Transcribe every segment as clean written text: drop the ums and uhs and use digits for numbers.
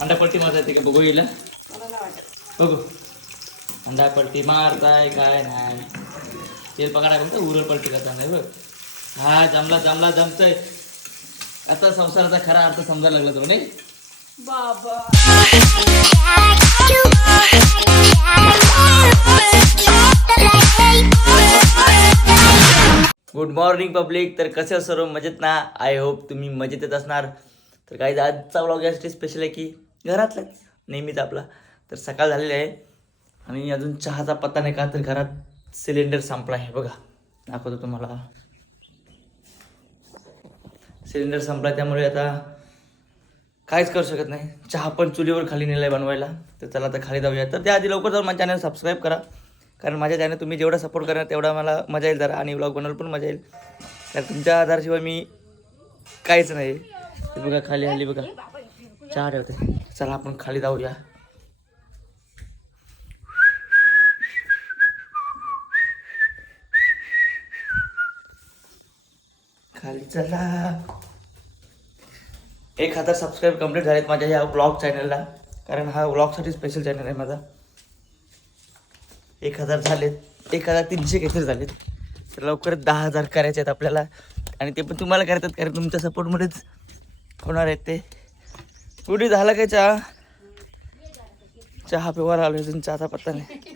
अंडापट्टी मारता येते का बघू येईल बघू. अंडापट्टी मारताय काय नाही. तेल पकडा म्हणतो उरल पलटी करता नाही बघ. हा जमला जमला जमतय. आता संसाराचा खरा अर्थ समजायला लागला तो नाही बाबा. Good morning public. तर कसे सर्व मजेत ना. आय होप तुम्ही मजेतच असणार. तर काही आजचा व्लॉग यासाठी स्पेशल आहे की घरातलाच नेहमीच आपला. तर सकाळ झालेली आहे आणि अजून चहाचा पत्ता नाही का. तर घरात सिलेंडर संपला आहे बघा. दाखवतो तुम्हाला. सिलेंडर संपला त्यामुळे आता काहीच करू शकत नाही. चहा पण चुलीवर खाली नेला आहे बनवायला. तर चला आता खाली जाऊया. तर त्याआधी लवकर जाऊन माझ्या चॅनल सबस्क्राईब करा. कारण माझ्या चॅनल तुम्ही जेवढा सपोर्ट करणार तेवढा मला मजा येईल जरा. आणि व्लॉग बनवायला पण मजा येईल. कारण तुमच्या आधारशिवाय मी काहीच नाही. ते बघा खाली आली बघा. चहा ठेवते. चला आपण खाली जाऊया. खाली चला. 1000 सबस्क्राईब कंप्लीट झालेत माझ्या या व्लॉग चॅनलला. कारण हा व्लॉगसाठी स्पेशल चॅनल आहे माझा. 1000 झालेत. 1300 काहीतरी झालेत. तर लवकर 10,000 करायचे आहेत आपल्याला. आणि ते पण तुम्हाला करतात कारण तुमच्या सपोर्टमध्येच होणार आहेत ते. पुढे झाला काय चहा. चहा पिवार आलो अजून चहाचा पत्ता नाही.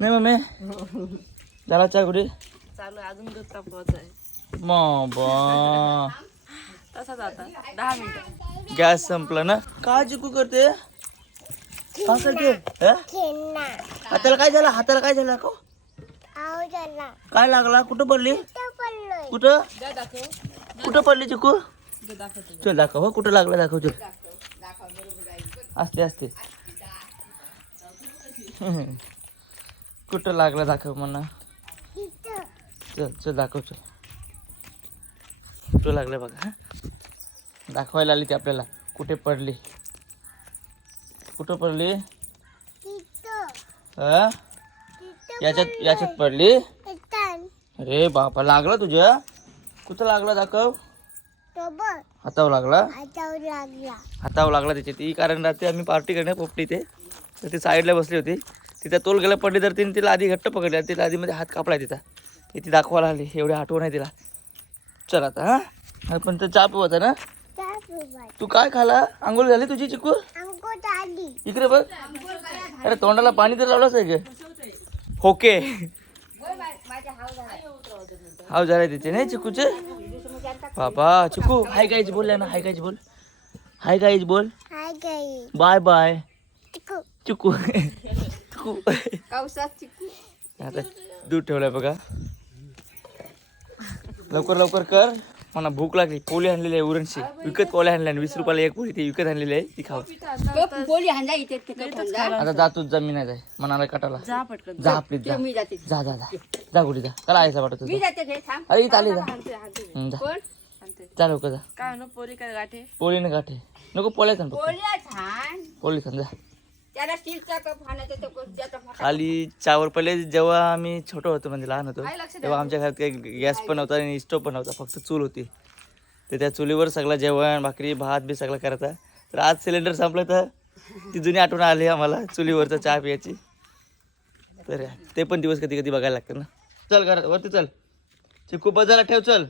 नाही मम्मी झाला चहा कुठे चालू आहे, अजून दूध तापवायचं आहे. बाबा तसाच आता 10 मिनिटं. गॅस संपला ना. का चिकू करते का करते हाताला काय झालं. हाताला काय झालं का काय लागला. कुठं पडली कुठं जा दाखव. कुठं पडली चिकू. जा दाखवतो. चल दाखव हो कुठं लागला दाखव. चल असते असते कुठं लागला दाखव म्हणा. चल चल दाखव. चल कुठं लागलं बघा. हा दाखवायला आली ती आपल्याला. कुठे पडली कुठं पडली. हा याच्यात याच्यात पडली. अरे बापा लागला तुझ्या. कुठं लागला दाखव. हातावर लागला. हातावर लागला त्याची ती. कारण रात्री आम्ही पार्टी करणे पोपटी ते. तर ती साईडला बसली होती. तिचा तोल गेला पडली तर तिने तिला आधी घट्ट पकडली. तिला आधीमध्ये हात कापला तिचा. ती दाखवायला आली. एवढी आठवण आहे तिला. चल आता हा पण तर चहा पिवायचा ना. तू काय खाला. आंघोळ झाली तुझी चिकू. इकडे बघ. अरे तोंडाला पाणी तर लावलंच आहे का. ओके हाव झालाय तिचे नाही चिकूचे. बाबा चिकू हाय गाईज बोलल्या ना. हाय गाईज बोल. हाय गाईज बोल. बाय बाय चिकू. चिकू कावसात चिकू. आता दूध ठेवलंय बघा. लवकर लवकर कर. मला भूक लागली. पोळी आणलेली आहे उरणची. विकत पोळ्या आणल्या 20 रुपयाला एक पोळी. ती विकत आणलेली आहे ती खाऊ. बोली हांजा इथे आता जा तूच जमीन आहे मनाला कटाला. जा पटकन. जा आपली जा मी जाते. जा जा जा जा कुठे जा. त्याला आयसा वाटत मी जाते घे थांब. अरे इथं आली जा. जा कोण आणते. जा लवकर जा. काय नो पोरी काय गाठे. पोळीने गाठे नको. पोळ्या थांब पोळ्या छान. पोळी थांब जा. त्याला स्टीलचा कप हाणायचा तो ज्याचा खाली चावर पहिले जेव्हा आम्ही छोटो होतो म्हणजे लहान होतो तेव्हा आमच्या घरात काही गॅस पण नव्हता आणि स्टोव पण नव्हता. फक्त चूल होती. तर त्या चुलीवर सगळं जेवण भाकरी भात बी सगळं करायचा. तर आज सिलेंडर संपलं तर ती जुनी आठवण आली आम्हाला चुलीवरचा चहा प्यायची. तर ते पण दिवस कधी कधी बघायला लागतं ना. चल घरात वरती चल. चिकू बजाला ठेव. चल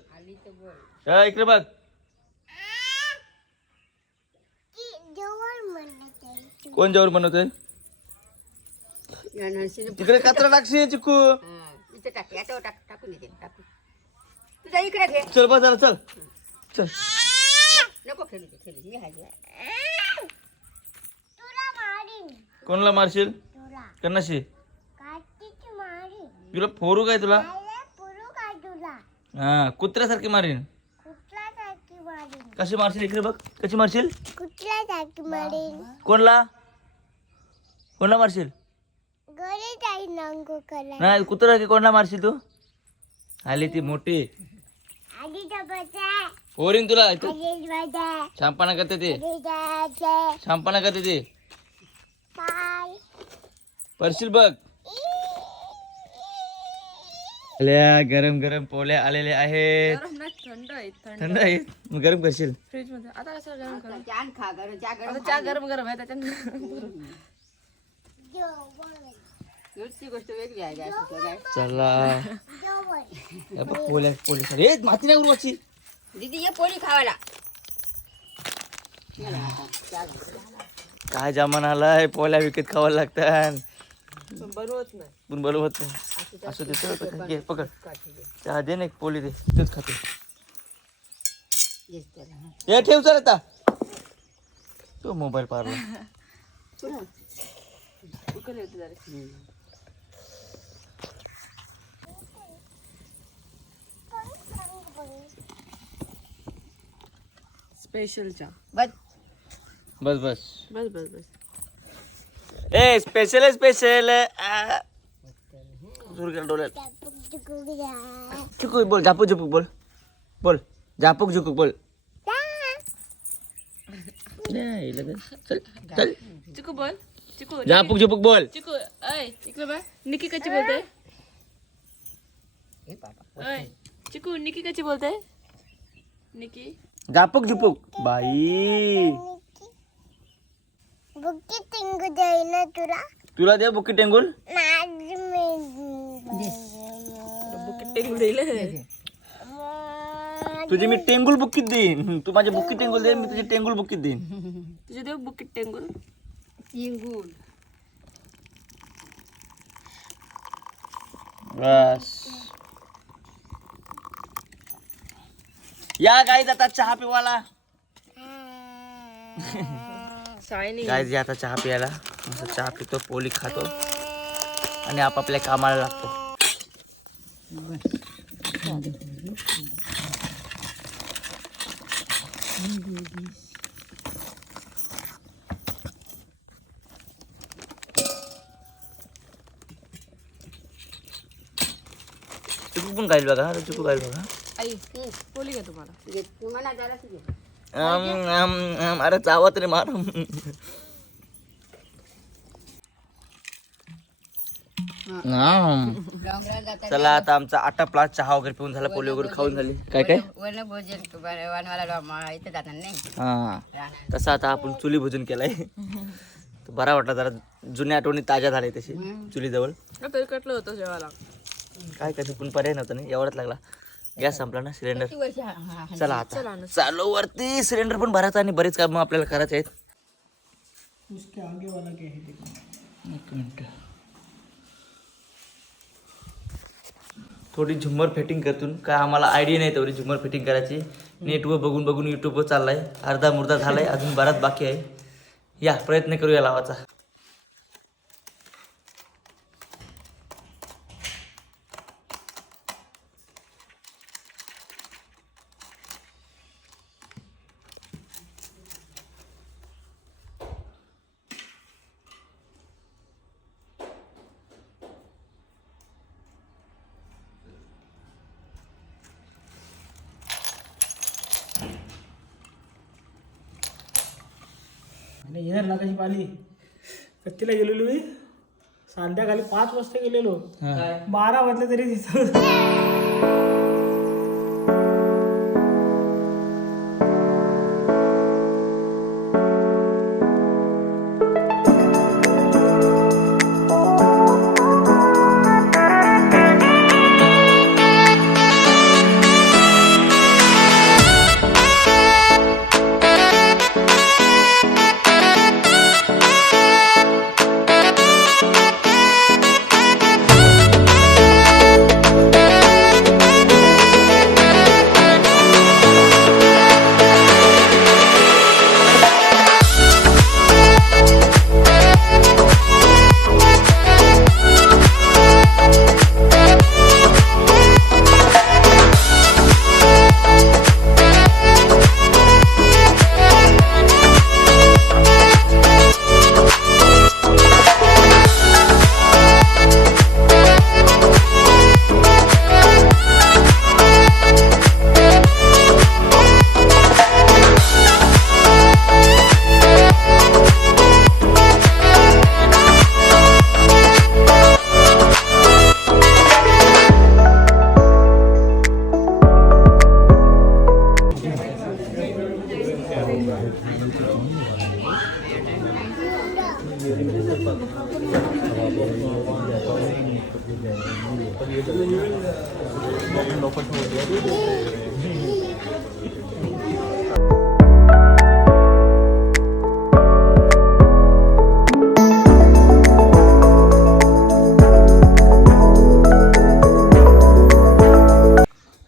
इकडे बघ. कोण जेवण बनवतोय. तिकडे कचरा टाकशी चिकू. इथे टाक. याच्यावर टाक. टाकून येते टाकून. तुझ्या इकडे घे. चल बाजारा चल. चल नको खेळू दे. खेळू मी हाय. कोणाला मारशील. कन्नाशी तुला फोरू काय तुला. हा कुत्र्यासारखी मारीन. कशी मारशील इकडे बघ. कशी मारशील. कोणला कोणला मारशील. नाही कुत्रा कोणला मारशील तू. आली ती मोठी फोरीन तुला. शहाणपणा करते ते. शहाणपणा करते ते. पडशील बघ. आल्या गरम गरम पोळ्या आलेले आहेत. गरम नाही, थंड आहे थंड. थंड आहेत, मग गरम करशील. फ्रीज मध्ये आता कसं गरम करू? छान खा गरम चहा आता गरम चहा गरम गरम आहे त्याच्यात. नुसती गोष्ट वेगळी आहे गॅसचं काय. चला हे बघ, पोळ्या पोळ्या सर ए माती नाही उडवायची. दीदी ये पोळी खावायला. काय जमान आलाय, पोळ्या विकत खावा लागतात. बनवत नाही. पण बनवत नाही. असं देतो घे पकड. चहा दे ना एक पोळी दे, तेच खातो. हे ठेव चल आता. तो मोबाईल पारला. उकळले होते जरा. स्पेशल चहा. बस बस बस. बस बस बस. ए स्पेशल स्पेशल डोल्यात चुकू बोल, झापूक झुपूक बोल. बोल झापूक झुपूक बोल. चल चल चिकू बोल. चिकू झापूक झुपूक बोल. चिकू ऐ इकडे बघ. निकी कशी बोलते? हे बाबा ऐ चिकू निकी कशी बोलते? निकी झापूक झुपूक बाई. बुक्की टिंगू देईना तुला तुला दे बुकी टेंगुल. बुकेट टेंगून दिले. तुझी मी टेंगुल बुक्कीत देईन. तू माझी बुक्की टेंगुल दे, मी तुझी टेंगुल बुक्कीत देईन. तुझे देव बुकेट टेंगून. इंगून बस या गाईज आता चहा पिवाला. शायनिंग. गाईज या आता चहा प्यायला. मस्त चहा पितो, पोळी खातो आणि आपापल्या कामाला लागतो. चिकू पण खाईल बघा, चिकू खाईल बघा. आई बोली का तुम्हाला? घे तू म्हणा जरा तुझे अरे चावत रे मार. डोंगराला जाता चला आता आमचा आटापला, चहा वगैरे पिऊन झाला, पोळी वगैरे खाऊन झाली. काय काय वर्ण भोजन वनवाला इथे जातात नाही हा राहणार. तसं आता आपण चुली भोजन केलंय. तर बरा वाटला, जरा जुन्या आठवणी ताज्या झाल्या तशी चुलीजवळ. तरी कटलं होतं जेवायला. काय कधी पण पर्याय नव्हता नाही, एवढाच लागला. गॅस संपला ना, सिलेंडर. किती वर्ष हा चला आता चालू वरती, सिलेंडर पण भरायचं आणि बरेच काम आपल्याला करायचे आहेत. एक मिनिट, थोडी झुम्मर फिटिंग करतून काय आम्हाला आयडिया नाही तेवढी झुम्मर फिटिंग करायची. नेटवर बघून बघून युट्यूबवर चाललाय, अर्धा मुर्धा झालाय, अजून बराच बाकी आहे. या प्रयत्न करूया लावायचा. आणि येणार ना कशी पाली कत्तीला गेलेलो मी संध्याकाळी 5 वाजता गेलेलो 12 वाजले तरी तिथं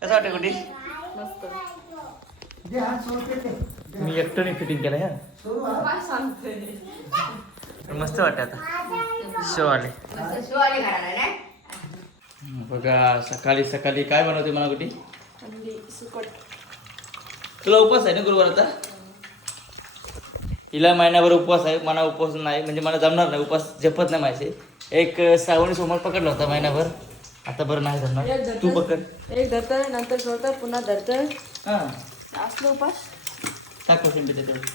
कसं वाटतं कुठे मी एकट्याने फिटिंग केलं ह्या मस्त वाटत आता शो आले शो आली घराला नाही बघा सकाळी सकाळी काय बनवते मला कुठे अंडी सुकट. तुला उपवास आहे ना गुरुवार आता हिला महिन्याभर उपवास आहे मला उपवास नाही म्हणजे मला जमणार नाही उपवास जपत नाही माझे एक श्रावणी सोमवार पकडला होता महिनाभर आता बरं नाही जमणार तू पकड एक धरतं नंतर सोडतं पुन्हा धरतं हां असलं उपास. टाक कोशिंबीर त्याच्यावर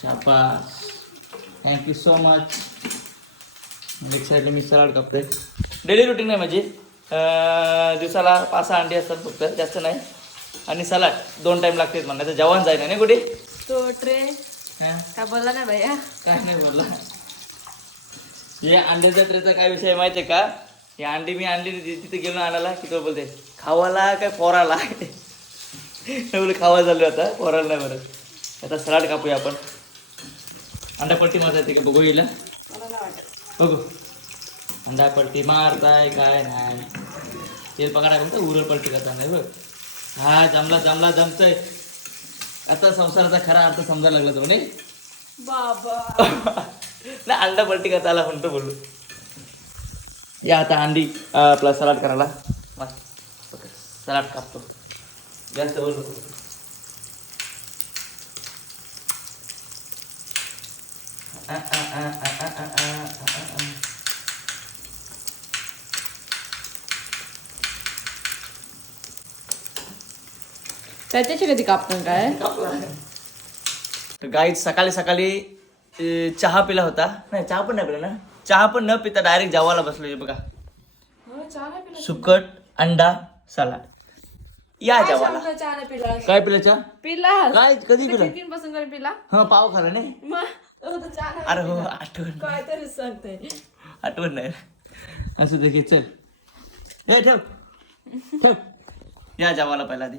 शाबास थँक्यू सो मच. एक साईडला मी सलाड कापतोय डेली रुटीन आहे माझी दिवसाला 5-6 अंडी असतात फक्त जास्त नाही आणि सलाड 2 टाईम लागतात म्हणलं तर जेवण जाईल नाही कुठे तो ट्रे हां काय बोलला नाही भैया. काय नाही बोलला या अंड्याच्या ट्रेचा काय विषय आहे माहिती आहे का ही अंडी मी आणली तिथे गेलो आणायला की तो बोलते खावाला काय पोराला बोल खावा झालं आता पोराला नाही बरं. आता सलाड कापूया आपण अंडा पट्टी मारता येते का बघू येईल मला नाही वाटत. बघू अंडा पट्टी मारताय काय नाही तेल पकडा कोणता उरल पलटी करता नाही बघ हा जमला जमतंय आता संसाराचा खरा अर्थ समजायला लागला तो नाही बाबा ना अंडा पलटी करता आला म्हणतो बोललो या आता अंडी आपला सलाड करायला मस्त सलाड कापतो जास्त बोललो त्याच्याशी कधी कापतो काय गाईत सकाळी सकाळी चहा पिला होता नाही चहा पण नाही पिला ना चहा पण न पिता डायरेक्ट जेवायला बसलो बघा सुकट अंडा सलाड या जेवायला चहा नाही पिला काय पिला चहा पिला काय कधी पिला 3 पासून कधी पिला हा पाव खाला नाही मग तो तर चहा नाही अरे हो आठवण काय तरी सांगते. आठवण नाही असं देखील चल हे ठेव ठेव या जेवायला पहिला आधी